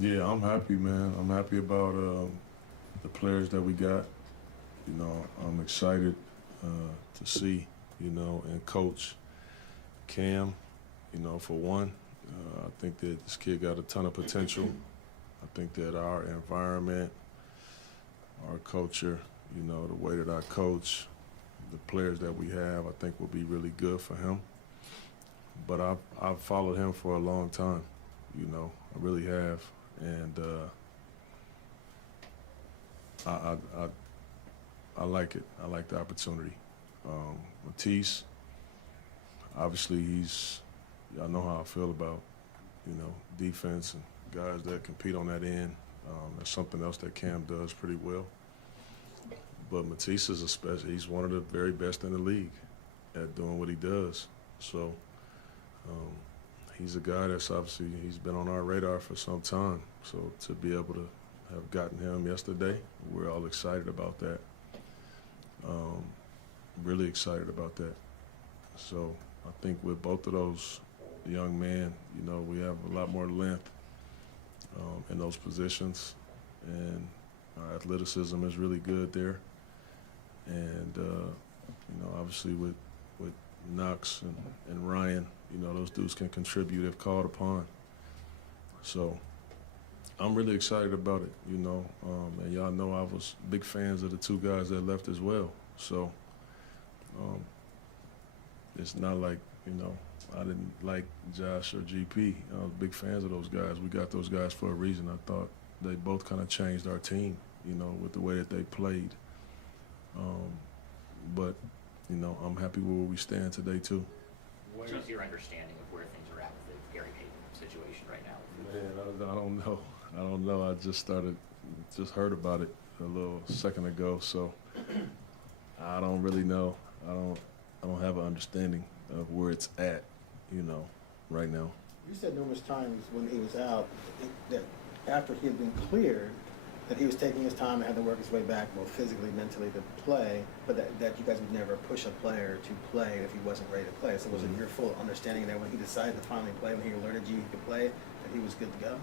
Yeah, I'm happy, man. I'm happy about the players that we got. You know, I'm excited to see, and coach Cam, for one. I think that this kid got a ton of potential. I think that our environment, our culture, the way that I coach, the players that we have, I think will be really good for him. But I've followed him for a long time, I really have. And I like it. I like the opportunity. Matisse, obviously y'all know how I feel about, defense and guys that compete on that end. That's something else that Cam does pretty well. But Matisse is he's one of the very best in the league at doing what he does. So he's a guy that's obviously, he's been on our radar for some time. So to be able to have gotten him yesterday, we're all excited about that. Really excited about that. So I think with both of those young men, we have a lot more length in those positions, and our athleticism is really good there. And obviously with Knox and Ryan, those dudes can contribute if called upon. So I'm really excited about it, and y'all know I was big fans of the two guys that left as well. So it's not like, I didn't like Josh or GP. I was big fans of those guys. We got those guys for a reason. I thought they both kind of changed our team, with the way that they played. But, I'm happy with where we stand today, too. What is your understanding of where things are at with the Gary Payton situation right now? Man, I don't know. I don't know. I just heard about it a little second ago, so I don't really know. I don't have an understanding of where it's at, right now. You said numerous times when he was out that after he had been cleared, that he was taking his time and had to work his way back, both physically, mentally, to play, but that you guys would never push a player to play if he wasn't ready to play. So was it your full understanding that when he decided to finally play, when he alerted you he could play, that he was good to go?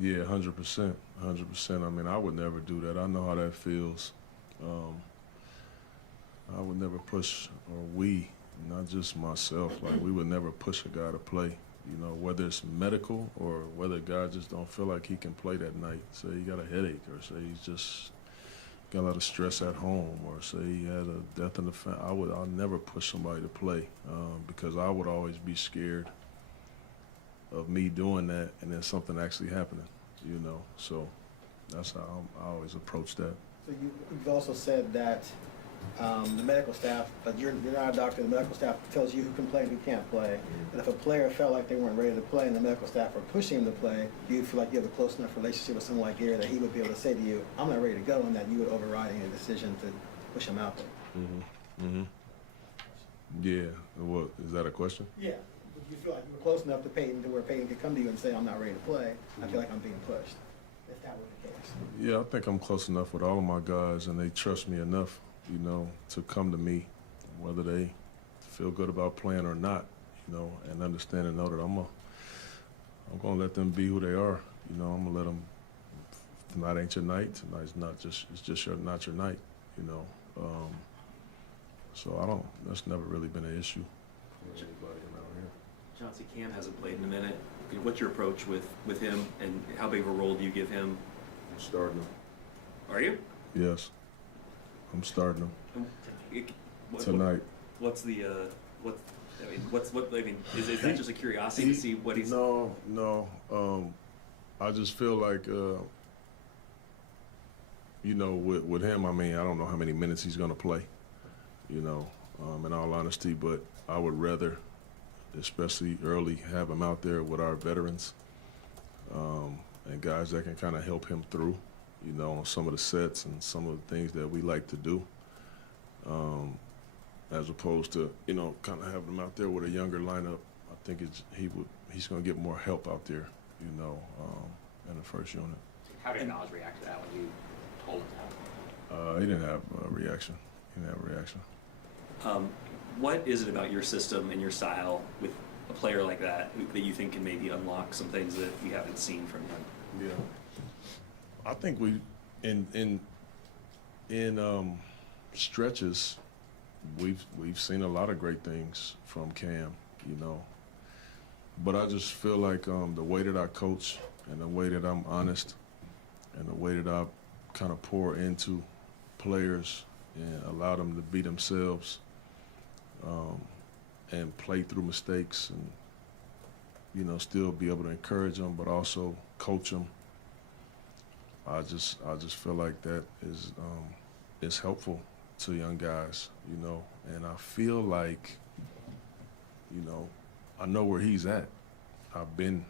Yeah, 100%. 100%. I mean, I would never do that. I know how that feels. I would never push, or we, not just myself, like we would never push a guy to play, whether it's medical or whether a guy just don't feel like he can play that night. Say he got a headache, or say he's just got a lot of stress at home, or say he had a death in the family. I'll never push somebody to play because I would always be scared of me doing that and then something actually happening, So that's how I always approach that. So you've also said that the medical staff, but you're not a doctor, the medical staff tells you who can play and who can't play. And if a player felt like they weren't ready to play and the medical staff were pushing him to play, do you feel like you have a close enough relationship with someone like Gary that he would be able to say to you, I'm not ready to go, and that you would override any decision to push him out there? Yeah. What, is that a question? Yeah. Would you feel like you were close enough to Payton to where Payton could come to you and say, I'm not ready to play, I feel like I'm being pushed, if that were the case? Yeah, I think I'm close enough with all of my guys, and they trust me enough, to come to me, whether they feel good about playing or not, and understand and know that I'm gonna let them be who they are. I'm gonna let them. Tonight ain't your night. Tonight's it's just not your night. So that's never really been an issue for anybody around here. Chauncey, Cam hasn't played in a minute. What's your approach with him, and how big of a role do you give him? I'm starting them. Are you? Yes, I'm starting them Tonight. Is that just a curiosity to see what he's? No. I just feel like, with him, I mean, I don't know how many minutes he's going to play, in all honesty, but I would rather, especially early, have him out there with our veterans and guys that can kind of help him through, on some of the sets and some of the things that we like to do. As opposed to, kind of having him out there with a younger lineup. I think he's going to get more help out there, in the first unit. How did Nas react to that when you told him that? He didn't have a reaction. What is it about your system and your style with a player like that that you think can maybe unlock some things that we haven't seen from him? Yeah. I think we, in stretches, we've seen a lot of great things from Cam, you know. But I just feel like the way that I coach and the way that I'm honest and the way that I kind of pour into players and allow them to be themselves and play through mistakes and, you know, still be able to encourage them, but also coach them. I just feel like that is helpful to young guys, you know. And I feel like, you know, I know where he's at. I've been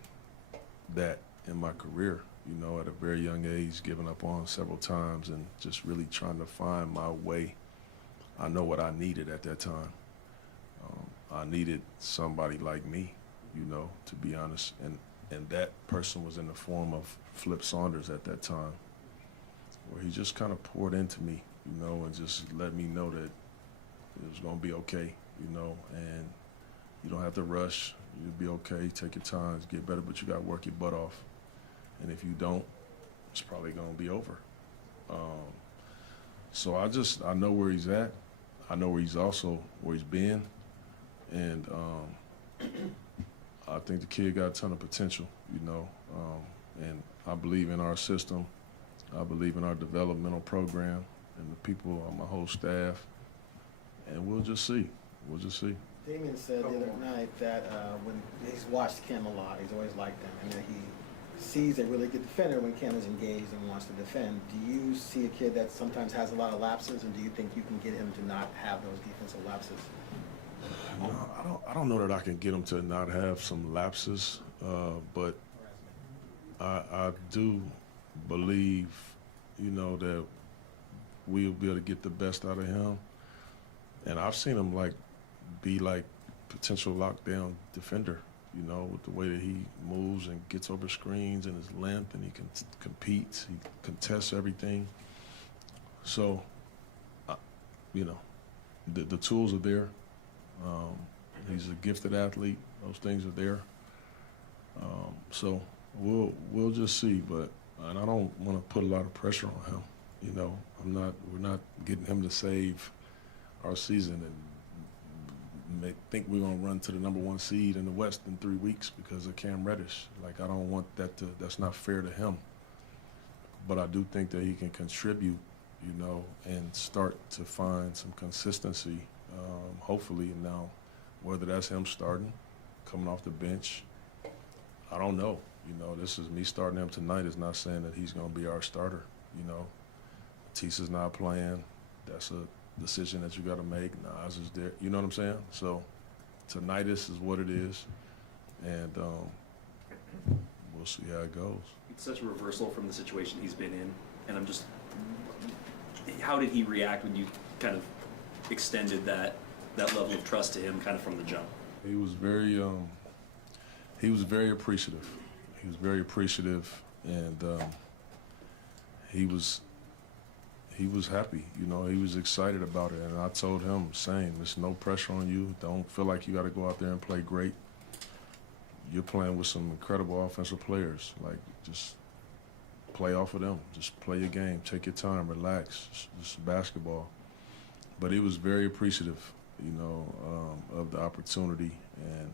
that in my career, you know, at a very young age, giving up on several times and just really trying to find my way. I know what I needed at that time. I needed somebody like me, you know, to be honest. And that person was in the form of Flip Saunders at that time, where he just kind of poured into me, you know, and just let me know that it was going to be okay, you know, and you don't have to rush. You'll be okay. Take your time, get better, but you got to work your butt off. And if you don't, it's probably going to be over. So I know where he's at. I know where he's been. And I think the kid got a ton of potential, you know. And I believe in our system. I believe in our developmental program and the people on my whole staff. And we'll just see. We'll just see. Damien said the other night that when he's watched Cam a lot, he's always liked him, and that he sees a really good defender when Cam is engaged and wants to defend. Do you see a kid that sometimes has a lot of lapses, and do you think you can get him to not have those defensive lapses? No, I don't know that I can get him to not have some lapses, but I do believe, you know, that we'll be able to get the best out of him. And I've seen him be like potential lockdown defender, you know, with the way that he moves and gets over screens and his length, and he can competes, he contests everything. So, you know, the tools are there. He's a gifted athlete. Those things are there. So we'll just see. And I don't want to put a lot of pressure on him. You know, we're not getting him to save our season and think we're gonna run to the #1 seed in the West in 3 weeks because of Cam Reddish. Like, I don't want that's not fair to him. But I do think that he can contribute, you know, and start to find some consistency. Hopefully, now, whether that's him starting, coming off the bench, I don't know. You know, this is me starting him tonight is not saying that he's going to be our starter, you know. Matisse is not playing. That's a decision that you got to make. Nas is there. You know what I'm saying? So tonight this is what it is, and we'll see how it goes. It's such a reversal from the situation he's been in, and I'm just, how did he react when you kind of extended that level of trust to him kind of from the jump? He was very appreciative. He was very appreciative, and he was happy. You know, he was excited about it, and I told him, same. There's no pressure on you. Don't feel like you got to go out there and play great. You're playing with some incredible offensive players. Like, just play off of them. Just play your game. Take your time. Relax. Just basketball. But he was very appreciative, you know, of the opportunity, and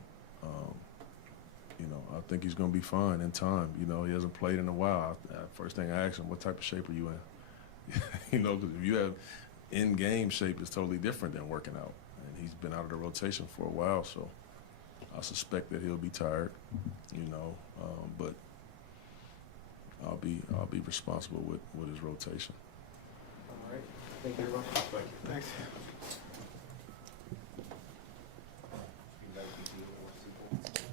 you know, I think he's going to be fine in time. You know, he hasn't played in a while. First thing I asked him, what type of shape are you in? You know, because if you have in-game shape, it's totally different than working out. And he's been out of the rotation for a while, so I suspect that he'll be tired, you know. But I'll be responsible with his rotation. All right. Thank you very much. Thanks. Thanks.